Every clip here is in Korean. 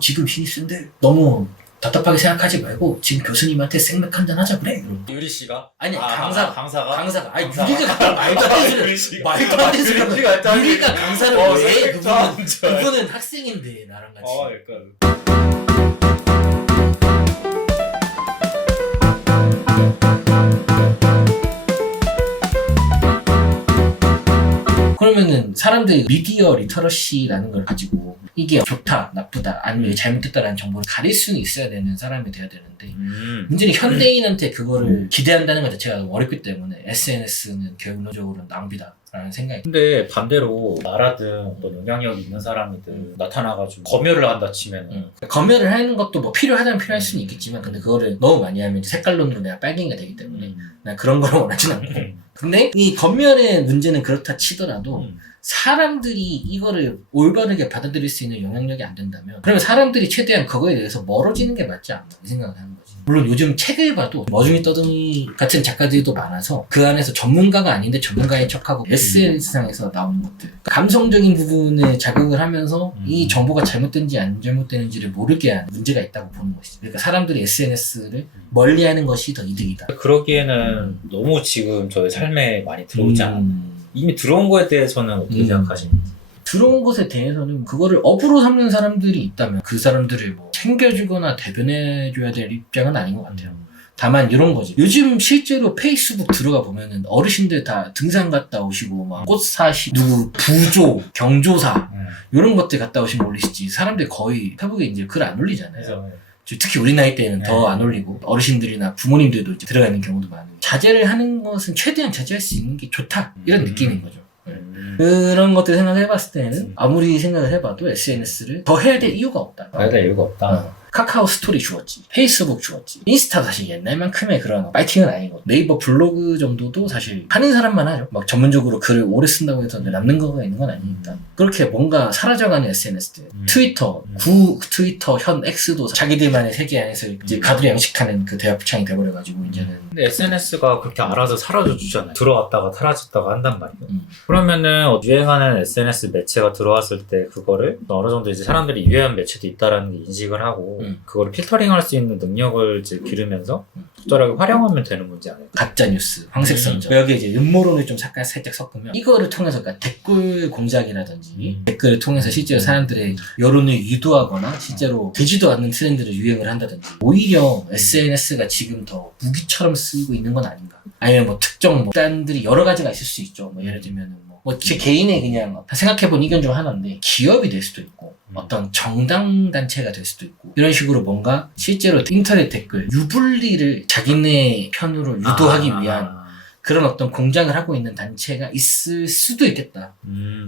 지금 신입생들 너무 답답하게 생각하지 말고 지금 교수님한테 생맥 한잔 하자 그래. 유리 씨가? 아니 강사가? 아니 유리가 말도 안 되는 소리. 말도 안 되는 소리. 유리가 강사를 왜? 그분은 학생인데 나랑 같이. 약간. 그러면은 사람들이 미디어 리터러시라는 걸 가지고 이게 좋다, 나쁘다, 아니면 잘못됐다라는 정보를 가릴 수는 있어야 되는 사람이 돼야 되는데 문제는 현대인한테 그거를 기대한다는 것 자체가 너무 어렵기 때문에 SNS는 결론적으로는 낭비다라는 생각이. 근데 반대로 나라든 어떤 영향력이 있는 사람이든 나타나가지고 검열을 한다 치면 검열을 하는 것도 뭐 필요하다면 필요할 수는 있겠지만 근데 그거를 너무 많이 하면 색깔론으로 내가 빨갱이가 되기 때문에 난 그런 걸 원하진 않고 근데 이 검열의 문제는 그렇다 치더라도 사람들이 이거를 올바르게 받아들일 수 있는 영향력이 안 된다면 그러면 사람들이 최대한 그거에 대해서 멀어지는 게 맞지 않나 이 생각을 하는 거지. 물론 요즘 책을 봐도 머중이 떠둥이 같은 작가들도 많아서 그 안에서 전문가가 아닌데 전문가인 척하고 SNS상에서 나오는 것들 감성적인 부분에 자극을 하면서 이 정보가 잘못된지 안 잘못되는지를 모르게 하는 문제가 있다고 보는 것이죠. 그러니까 사람들이 SNS를 멀리하는 것이 더 이득이다. 그러기에는 너무 지금 저의 삶에 많이 들어오지 않았나. 이미 들어온 거에 대해서는 어떻게 생각하십니까? 들어온 것에 대해서는 그거를 업으로 삼는 사람들이 있다면 그 사람들을 뭐 챙겨주거나 대변해줘야 될 입장은 아닌 것 같아요. 다만 이런 거지. 요즘 실제로 페이스북 들어가 보면은 어르신들 다 등산 갔다 오시고 막 꽃사시, 누구 부조, 경조사 이런 것들 갔다 오시면 올리시지 사람들이 거의 페북에 이제 글 안 올리잖아요. 그래서 특히 우리 나이 때는 더 안 올리고 어르신들이나 부모님들도 이제 들어가 있는 경우도 많아요. 자제를 하는 것은 최대한 자제할 수 있는 게 좋다 이런 느낌인 거죠. 그런 것들 생각을 해봤을 때는 아무리 생각을 해봐도 SNS를 더 해야 될 이유가 없다. 해야 될 이유가 없다. 카카오 스토리 주었지, 페이스북 주었지, 인스타 사실 옛날만큼의 그런 파이팅은 아니고 네이버 블로그 정도도 사실 하는 사람만 하죠. 막 전문적으로 글을 오래 쓴다고 해서 남는 거가 있는 건 아니니까. 그렇게 뭔가 사라져가는 SNS들, 트위터, 구 트위터 현 X도 자기들만의 세계 안에서 이제 가두리 양식하는 그 대합창이 돼버려가지고 이제는. 근데 SNS가 그렇게 알아서 사라져 주잖아요. 들어왔다가 사라졌다가 한단 말이에요. 그러면은 유행하는 SNS 매체가 들어왔을 때 그거를 어느 정도 이제 사람들이 유행한 매체도 있다라는 게 인식을 하고 그거를 필터링할 수 있는 능력을 이제 기르면서 적절하게 활용하면 되는 문제 아닐까? 가짜뉴스, 황색선전. 여기 이제 음모론을 좀 살짝 섞으면 이거를 통해서 그러니까 댓글 공작이라든지 댓글을 통해서 실제로 사람들의 여론을 유도하거나 실제로 되지도 않는 트렌드를 유행을 한다든지 오히려 SNS가 지금 더 무기처럼 쓰이고 있는 건 아닌가? 아니면 뭐 특정 뭐 단들이 여러 가지가 있을 수 있죠. 뭐 예를 들면은 뭐 제 개인의 그냥 생각해본 의견 중 하나인데 기업이 될 수도 있고 어떤 정당 단체가 될 수도 있고 이런 식으로 뭔가 실제로 인터넷 댓글 유불리를 자기네 편으로 유도하기 위한 그런 어떤 공작을 하고 있는 단체가 있을 수도 있겠다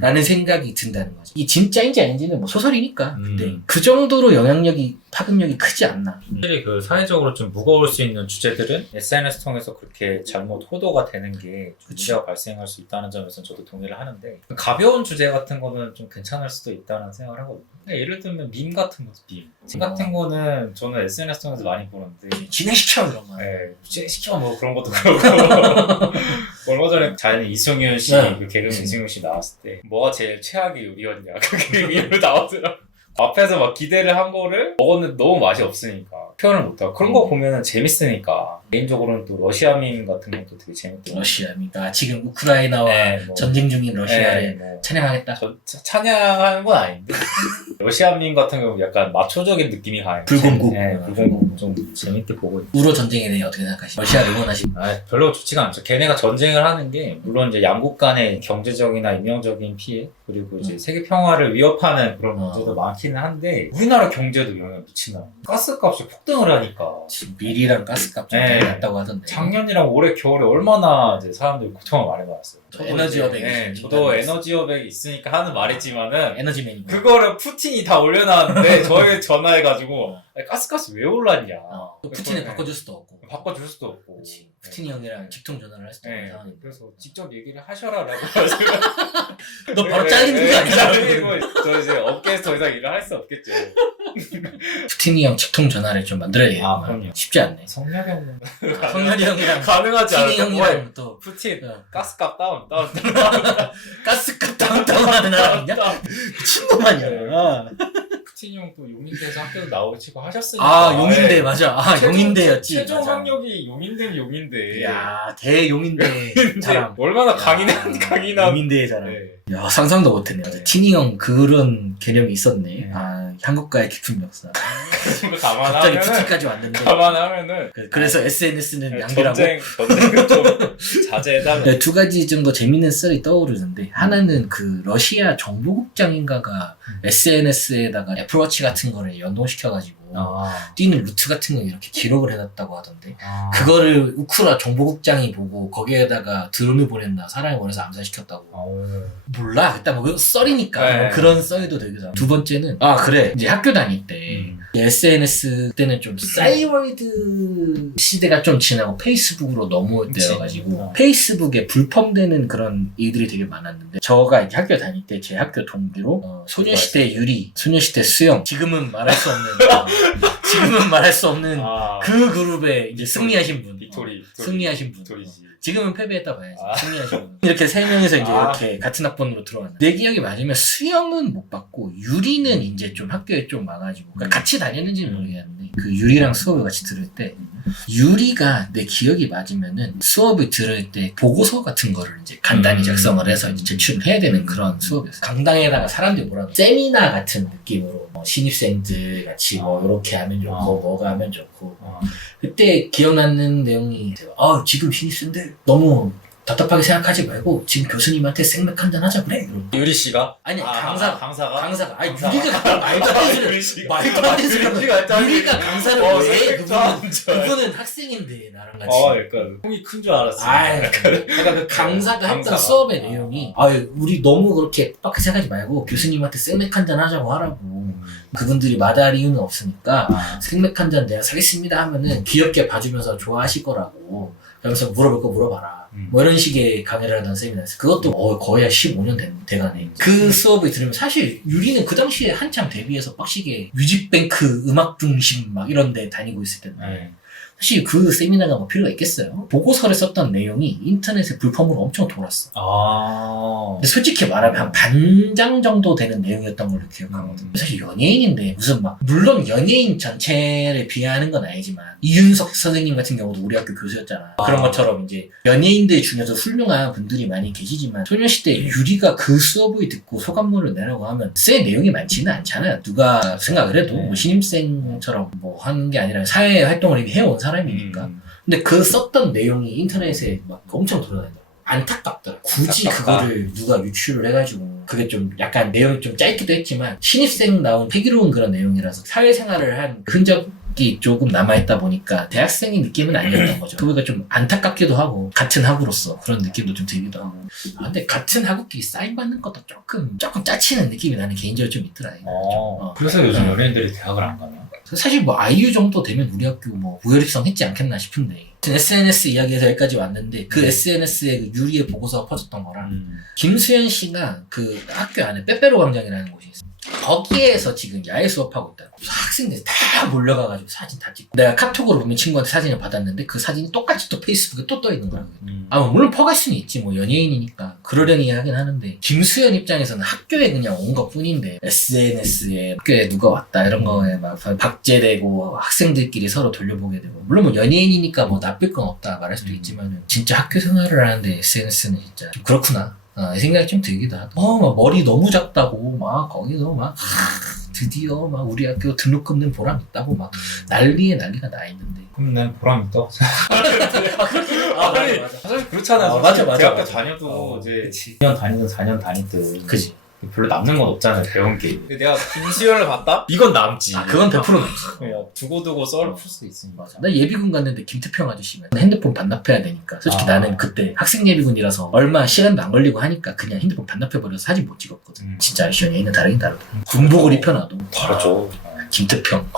라는 생각이 든다는 거지. 이 진짜인지 아닌지는 뭐 소설이니까 근데 그 정도로 영향력이 파급력이 크지 않나. 확실히 그 사회적으로 좀 무거울 수 있는 주제들은 SNS 통해서 그렇게 잘못 호도가 되는 게 문제가 발생할 수 있다는 점에서는 저도 동의를 하는데 가벼운 주제 같은 거는 좀 괜찮을 수도 있다는 생각을 하거든요. 예를 들면 밈 같은 것도 밈 같은 거는 저는 SNS 통해서 많이 보는데 진행시켜 이런 거. 네, 진행시켜 뭐 그런 것도 그렇고 얼마 전에 자연인 이승윤 씨, 그 개그맨 이승윤 씨 나왔을 때 뭐가 제일 최악의 요리였냐 그게 밈으로 나오더라고. 앞에서 막 기대를 한 거를 먹었는데 너무 맛이 없으니까 표현을 못하고 그런 거 보면은 재밌으니까 개인적으로는 또 러시아 밈 같은 것도 되게 재밌더라고요. 러시아 밈. 지금 우크라이나와 뭐, 전쟁 중인 러시아를 뭐, 찬양하겠다. 찬양하는 건 아닌데 러시아 밈 같은 경우 약간 마초적인 느낌이 강해요. 불공국. 불공국 좀 재밌게 보고 있어요. 우로 전쟁에 대해 어떻게 생각하시나요? 러시아를 응원하시나요? 별로 좋지가 않죠. 걔네가 전쟁을 하는 게 물론 이제 양국 간의 경제적이나 인명적인 피해 그리고 이제 세계 평화를 위협하는 그런 문제도 많기는 한데 우리나라 경제도 영향을 미치나. 가스값이 폭등을 하니까 지금 밀이랑 가스값 좀 낮다고 하던데. 작년이랑 올해 겨울에 얼마나 이제 사람들이 고통을 많이 받았어요. 에너지 여백이 저도 에너지 여백이 있으니까 하는 말이지만은 에너지맨이고 그거를 푸틴이 다 올려놨는데 저희 전화해가지고 가스값이 왜 올랐냐. 푸틴을 바꿔줄 수도 없고 바꿔줄 수도 없고. 그치. 푸틴이 형이랑 직통 전화를 할 수도 없는 상황인데 그래서 직접 얘기를 하셔라라고 하시고 너 바로 잘리는 거 아니야? 잘리고 저 이제 업계에서 더 이상 일을 할 수 없겠죠. 푸틴이 형 직통 전화를 좀 만들어야 그럼요. 쉽지 않네. 성렬이 형은 성렬이 형이랑 가능하지 푸틴이 않아. 형이랑 또 푸틴 가스값 다운 가스값 다운하는 나라 아니냐? 미친놈 아니야. 틴이 형 또 용인대에서 학교도 나오고 치고 하셨으니까. 아 용인대 네. 맞아. 아 용인대였지. 최종 맞아. 학력이 용인대면 용인대. 야 대용인대 사람. 얼마나 야, 강인한. 용인대의 사람. 네. 야 상상도 못했네. 맞아. 네. 티니 형 그런 개념이 있었네. 네. 아 한국과의 깊은 역사. 그 갑자기 감안하면은 푸티까지 왔는데. 감안하면은 그래서 SNS는 양비라고. 전쟁은 좀 자제해달라. 네, 두 가지 정도 재밌는 썰이 떠오르는데 하나는 그 러시아 정보국장인가가 SNS에다가 애플워치 같은 거를 연동시켜가지고 뛰는 루트 같은 거 이렇게 기록을 해놨다고 하던데 그거를 우크라 정보국장이 보고 거기에다가 드론을 보냈나 사람이 보내서 암살시켰다고. 몰라 일단 뭐 썰이니까 네. 뭐 그런 썰이도 되기도 하고. 두 번째는 그래 이제 학교 다닐 때 SNS 때는 좀 사이월드 시대가 좀 지나고 페이스북으로 넘어올 그치. 때여가지고 페이스북에 불펌되는 그런 일들이 되게 많았는데 저가 이제 학교 다닐 때 제 학교 동기로 소녀시대 유리, 소녀시대 수영 지금은 말할 수 없는 그 그룹에 이제 승리하신 분 승리하신 분 빅토리지. 지금은 패배했다 봐야지. 승리하신 분. 이렇게 세 명이서 이제 이렇게 같은 학번으로 들어왔는데 내 기억이 맞으면 수영은 못 받고 유리는 이제 좀 학교에 좀 와가지고 그러니까 같이 다녔는지는 모르겠는데 그 유리랑 수업을 같이 들을 때 유리가 내 기억이 맞으면은 수업을 들을 때 보고서 같은 거를 이제 간단히 작성을 해서 이제 제출을 해야 되는 그런 수업이었어요. 강당에다가 사람들이 뭐라 세미나 같은 느낌으로 뭐 신입생들 같이 뭐 이렇게 하면 좋고 뭐가 하면 좋고 그때 기억나는 내용이 지금 신입생들 너무 답답하게 생각하지 말고 지금 교수님한테 생맥 한잔 하자 그래. 유리 씨가? 아니 강사가? 아니 유리가 말도 안 되는 소리 말도 안 되는 소리 유리가 강사를 왜 그분은 학생인데 나랑 같이 약간 형이 큰 줄 알았어. 그러니까 그 강사가 했던 수업의 내용이 우리 너무 그렇게 빡하게 생각하지 말고 교수님한테 생맥 한잔 하자고 하라고 그분들이 마다할 이유는 없으니까 생맥 한잔 내가 사겠습니다 하면은 귀엽게 봐주면서 좋아하실 거라고 그러면서 물어볼 거 물어봐라. 뭐 이런 식의 강의를 하던 세미나였어요. 그것도 거의 한 15년 돼가네. 그 수업을 들으면 사실 유리는 그 당시에 한참 데뷔해서 빡시게 뮤직뱅크 음악 중심 막 이런 데 다니고 있을 텐데 사실 그 세미나가 뭐 필요가 있겠어요? 보고서를 썼던 내용이 인터넷에 불펌으로 엄청 돌았어. 근데 솔직히 말하면 한 반장 정도 되는 내용이었던 걸로 기억하거든. 사실 연예인인데 무슨 물론 연예인 전체를 비하하는 건 아니지만 이윤석 선생님 같은 경우도 우리 학교 교수였잖아. 그런 것처럼 이제 연예인들 중에서 훌륭한 분들이 많이 계시지만 소녀시대 유리가 그 수업을 듣고 소감문을 내라고 하면 쓸 내용이 많지는 않잖아요. 누가 생각을 해도 뭐 신입생처럼 뭐 하는 게 아니라 사회 활동을 이미 해온 사람이니까. 근데 그 썼던 내용이 인터넷에 막 엄청 돌아다닌다. 안타깝더라. 굳이 그거를 누가 유출을 해가지고 그게 좀 약간 내용이 좀 짧기도 했지만 신입생 나온 패기로운 그런 내용이라서 사회생활을 한 흔적이 조금 남아있다 보니까 대학생의 느낌은 아니었던 거죠. 그거가 좀 안타깝기도 하고 같은 학우로서 그런 느낌도 좀 들기도 하고 근데 같은 학우끼리 사인받는 것도 조금 짜치는 느낌이 나는 개인적으로 좀 있더라. 그래서 요즘 연예인들이 대학을 안 가나? 사실 뭐 아이유 정도 되면 우리 학교 뭐 우열입성 했지 않겠나 싶은데 SNS 이야기에서 여기까지 왔는데 그 SNS에 그 유리의 보고서가 퍼졌던 거랑 김수현 씨가 그 학교 안에 빼빼로 광장이라는 곳이 있어요. 거기에서 지금 야외 수업하고 있다. 학생들이 다 몰려가가지고 사진 다 찍고 내가 카톡으로 보면 친구한테 사진을 받았는데 그 사진이 똑같이 또 페이스북에 또 떠있는 거야. 물론 퍼갈 수는 있지 뭐 연예인이니까 그러려니 하긴 하는데 김수현 입장에서는 학교에 그냥 온 것 뿐인데 SNS에 학교에 누가 왔다 이런 거에 막 박제되고 학생들끼리 서로 돌려보게 되고 물론 뭐 연예인이니까 뭐 나쁠 건 없다 말할 수도 있지만 진짜 학교 생활을 하는데 SNS는 진짜 좀 그렇구나 이 생각이 좀 들기도 하다. 막 머리 너무 작다고 막 거기서 막 드디어 막 우리 학교 등록 끊는 보람 있다고 막 난리가 나 있는데 그럼 난 보람 있다. 맞아. 사실 그렇잖아. 맞아. 대학교 다녀도 이제 2년 다니든 4년 다니든 그지. 별로 남는 건 없잖아요. 배운 게. 내가 김수현을 봤다? 이건 남지. 그건 100% 남지. 두고두고 썰을 풀 수 있습니다. 맞아. 나 예비군 갔는데 김태평 아저씨가 핸드폰 반납해야 되니까 솔직히 나는 그때 학생 예비군이라서 얼마 시간도 안 걸리고 하니까 그냥 핸드폰 반납해버려서 사진 못 찍었거든. 진짜 연예인은 다르긴 다르다. 군복을 입혀놔도 다르죠. 김태평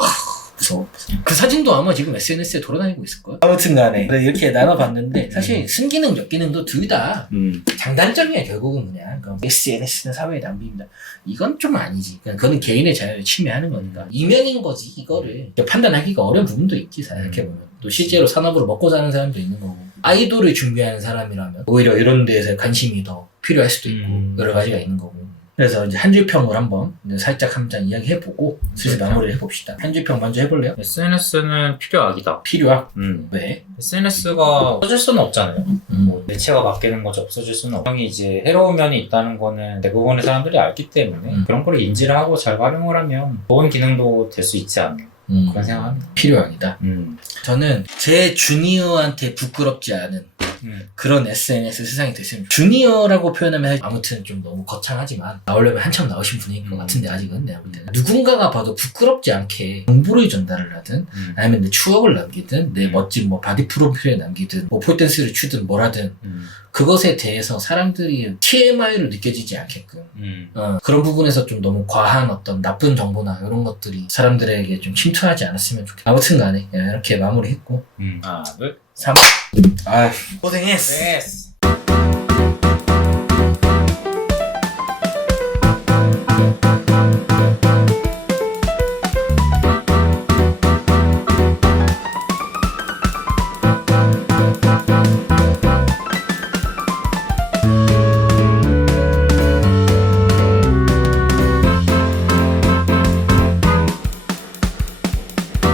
무서워. 그 사진도 아마 지금 SNS에 돌아다니고 있을걸? 아무튼 간에 이렇게 나눠봤는데 사실 순기능 역기능도 둘 다 장단점이야. 결국은 그냥 SNS는 사회의 낭비입니다. 이건 좀 아니지. 그거는 개인의 자유를 침해하는 거니까 이면인 거지. 이거를 판단하기가 어려운 부분도 있지. 생각해보면 또 실제로 산업으로 먹고 사는 사람도 있는 거고 아이돌을 준비하는 사람이라면 오히려 이런 데에서 관심이 더 필요할 수도 있고 여러 가지가 있는 거고 그래서 이제 한 줄평을 한번 이제 살짝 한 장 이야기해보고 슬슬 줄평? 마무리를 해봅시다. 한 줄평 먼저 해볼래요? SNS는 필요하기다. 필요한? 음. 왜? SNS가 없어질 수는 없잖아요. 음. 뭐 매체가 바뀌는 거지 없어질 수는 없고 형이 이제 해로운 면이 있다는 거는 대부분의 사람들이 알기 때문에 그런 걸 인지를 하고 잘 활용을 하면 좋은 기능도 될 수 있지 않나 그런 생각합니다. 필요합니다. 음. 저는 제 주니어한테 부끄럽지 않은 그런 SNS 세상이 됐으면 주니어라고 표현하면 아무튼 좀 너무 거창하지만 나오려면 한참 나오신 분인 것 같은데 아직은 내가 볼 때는 누군가가 봐도 부끄럽지 않게 정보를 전달을 하든 아니면 내 추억을 남기든 내 멋진 뭐 바디 프로필에 남기든 뭐 폴댄스를 추든 뭐라든 그것에 대해서 사람들이 TMI로 느껴지지 않게끔 그런 부분에서 좀 너무 과한 어떤 나쁜 정보나 이런 것들이 사람들에게 좀 침투하지 않았으면 좋겠다. 아무튼 간에 이렇게 마무리했고 하나 둘 3 아 고생했어. 네.